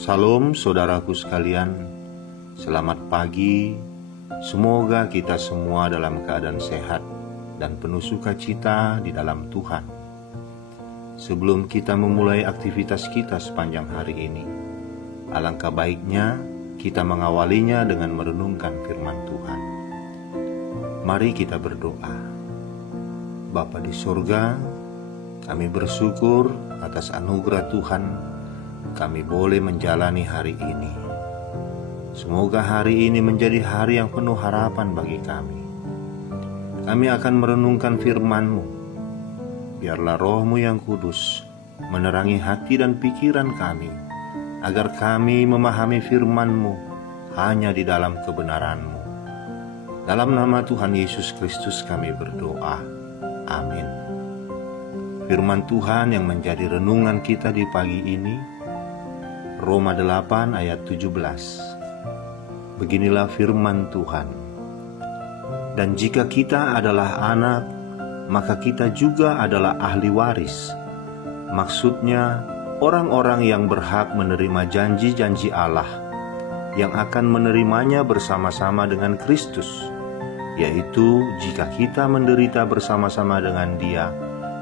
Salam saudaraku sekalian, selamat pagi. Semoga kita semua dalam keadaan sehat dan penuh sukacita di dalam Tuhan. Sebelum kita memulai aktivitas kita sepanjang hari ini, alangkah baiknya kita mengawalinya dengan merenungkan firman Tuhan. Mari kita berdoa. Bapa di surga, kami bersyukur atas anugerah Tuhan kami boleh menjalani hari ini. Semoga hari ini menjadi hari yang penuh harapan bagi kami. Kami akan merenungkan firman-Mu. Biarlah Roh-Mu yang kudus menerangi hati dan pikiran kami, agar kami memahami firman-Mu hanya di dalam kebenaran-Mu. Dalam nama Tuhan Yesus Kristus kami berdoa. Amin. Firman Tuhan yang menjadi renungan kita di pagi ini, Roma 8 ayat 17. Beginilah firman Tuhan. Dan jika kita adalah anak, maka kita juga adalah ahli waris. Maksudnya, orang-orang yang berhak menerima janji-janji Allah, yang akan menerimanya bersama-sama dengan Kristus, yaitu jika kita menderita bersama-sama dengan Dia,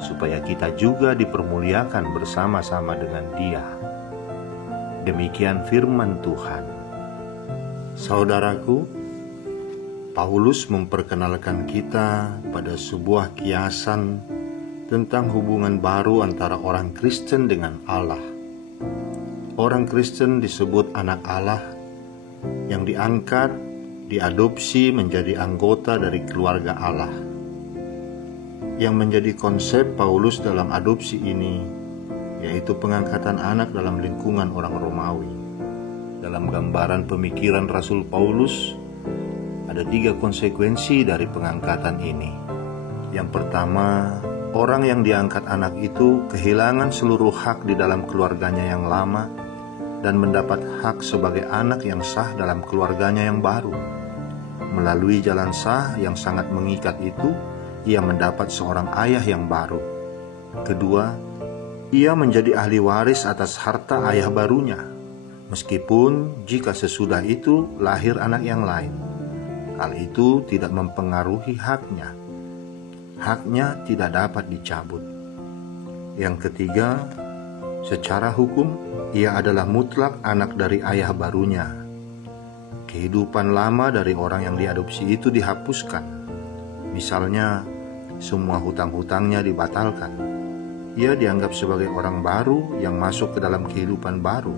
supaya kita juga dipermuliakan bersama-sama dengan Dia. Demikian firman Tuhan. Saudaraku, Paulus memperkenalkan kita pada sebuah kiasan tentang hubungan baru antara orang Kristen dengan Allah. Orang Kristen disebut anak Allah yang diangkat, diadopsi menjadi anggota dari keluarga Allah. Yang menjadi konsep Paulus dalam adopsi ini yaitu pengangkatan anak dalam lingkungan orang Romawi. Dalam gambaran pemikiran Rasul Paulus, ada 3 konsekuensi dari pengangkatan ini. Yang pertama, orang yang diangkat anak itu kehilangan seluruh hak di dalam keluarganya yang lama dan mendapat hak sebagai anak yang sah dalam keluarganya yang baru. Melalui jalan sah yang sangat mengikat itu, ia mendapat seorang ayah yang baru. Kedua, ia menjadi ahli waris atas harta ayah barunya, meskipun jika sesudah itu lahir anak yang lain. Hal itu tidak mempengaruhi haknya. Haknya tidak dapat dicabut. Yang ketiga, secara hukum, ia adalah mutlak anak dari ayah barunya. Kehidupan lama dari orang yang diadopsi itu dihapuskan. Misalnya, semua hutang-hutangnya dibatalkan. Ia dianggap sebagai orang baru yang masuk ke dalam kehidupan baru.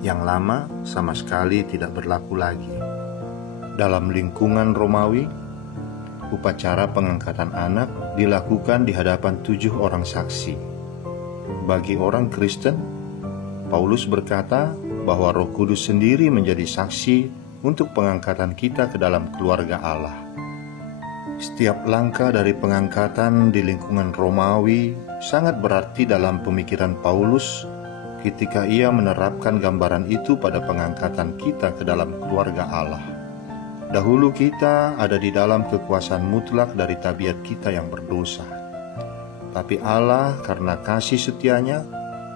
Yang lama sama sekali tidak berlaku lagi. Dalam lingkungan Romawi, upacara pengangkatan anak dilakukan di hadapan 7 orang saksi. Bagi orang Kristen, Paulus berkata bahwa Roh Kudus sendiri menjadi saksi untuk pengangkatan kita ke dalam keluarga Allah. Setiap langkah dari pengangkatan di lingkungan Romawi sangat berarti dalam pemikiran Paulus ketika ia menerapkan gambaran itu pada pengangkatan kita ke dalam keluarga Allah. Dahulu kita ada di dalam kekuasaan mutlak dari tabiat kita yang berdosa. Tapi Allah karena kasih setianya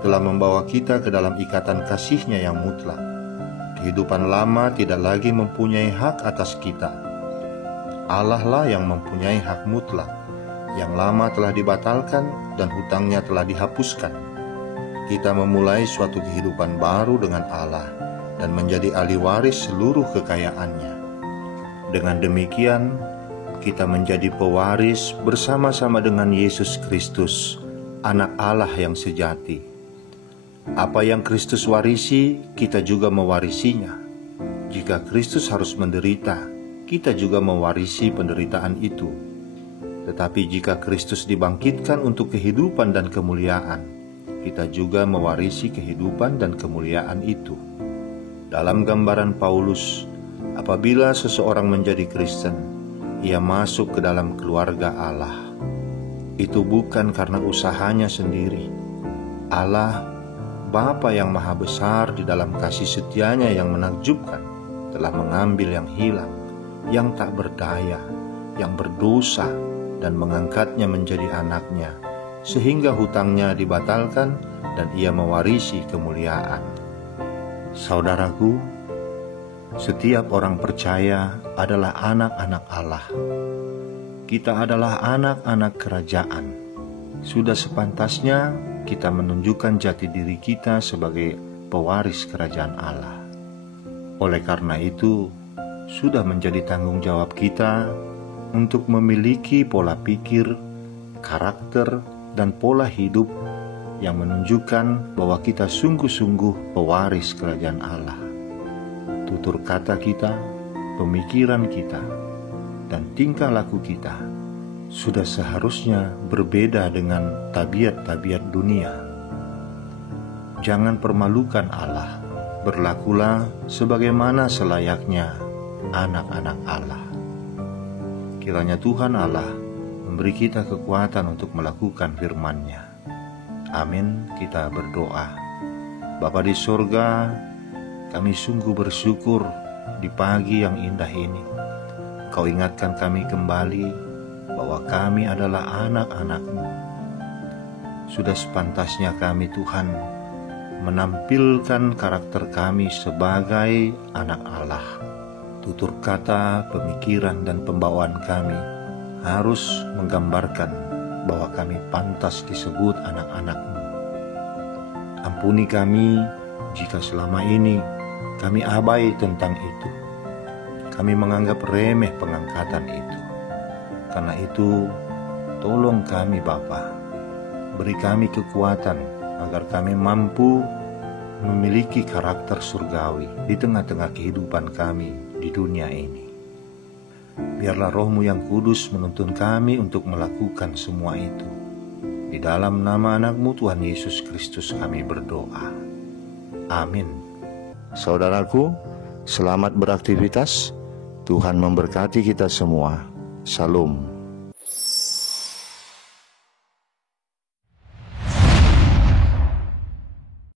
telah membawa kita ke dalam ikatan kasih-Nya yang mutlak. Kehidupan lama tidak lagi mempunyai hak atas kita. Allah lah yang mempunyai hak mutlak. Yang lama telah dibatalkan dan hutangnya telah dihapuskan. Kita memulai suatu kehidupan baru dengan Allah dan menjadi ahli waris seluruh kekayaannya. Dengan demikian, kita menjadi pewaris bersama-sama dengan Yesus Kristus, anak Allah yang sejati. Apa yang Kristus warisi, kita juga mewarisinya. Jika Kristus harus menderita, kita juga mewarisi penderitaan itu. Tetapi jika Kristus dibangkitkan untuk kehidupan dan kemuliaan, kita juga mewarisi kehidupan dan kemuliaan itu. Dalam gambaran Paulus, apabila seseorang menjadi Kristen, ia masuk ke dalam keluarga Allah. Itu bukan karena usahanya sendiri. Allah, Bapa yang Maha Besar di dalam kasih setianya yang menakjubkan, telah mengambil yang hilang, yang tak berdaya, yang berdosa, dan mengangkatnya menjadi anaknya, sehingga hutangnya dibatalkan dan ia mewarisi kemuliaan. Saudaraku, setiap orang percaya adalah anak-anak Allah. Kita adalah anak-anak kerajaan. Sudah sepantasnya kita menunjukkan jati diri kita sebagai pewaris kerajaan Allah. Oleh karena itu, sudah menjadi tanggung jawab kita untuk memiliki pola pikir, karakter, dan pola hidup yang menunjukkan bahwa kita sungguh-sungguh pewaris kerajaan Allah. Tutur kata kita, pemikiran kita, dan tingkah laku kita sudah seharusnya berbeda dengan tabiat-tabiat dunia. Jangan permalukan Allah, berlakulah sebagaimana selayaknya anak-anak Allah. Kiranya Tuhan Allah memberi kita kekuatan untuk melakukan firman-Nya. Amin. Kita berdoa. Bapa di sorga, kami sungguh bersyukur di pagi yang indah ini. Kau ingatkan kami kembali bahwa kami adalah anak-anak-Mu. Sudah sepantasnya kami, Tuhan, menampilkan karakter kami sebagai anak Allah. Tutur kata, pemikiran, dan pembawaan kami harus menggambarkan bahwa kami pantas disebut anak-anak-Mu. Ampuni kami jika selama ini kami abai tentang itu. Kami menganggap remeh pengangkatan itu. Karena itu, tolong kami Bapa, beri kami kekuatan agar kami mampu memiliki karakter surgawi di tengah-tengah kehidupan kami di dunia ini. Biarlah Roh-Mu yang kudus menuntun kami untuk melakukan semua itu. Di dalam nama anak-Mu Tuhan Yesus Kristus kami berdoa. Amin. Saudaraku, selamat beraktivitas. Tuhan memberkati kita semua. Shalom.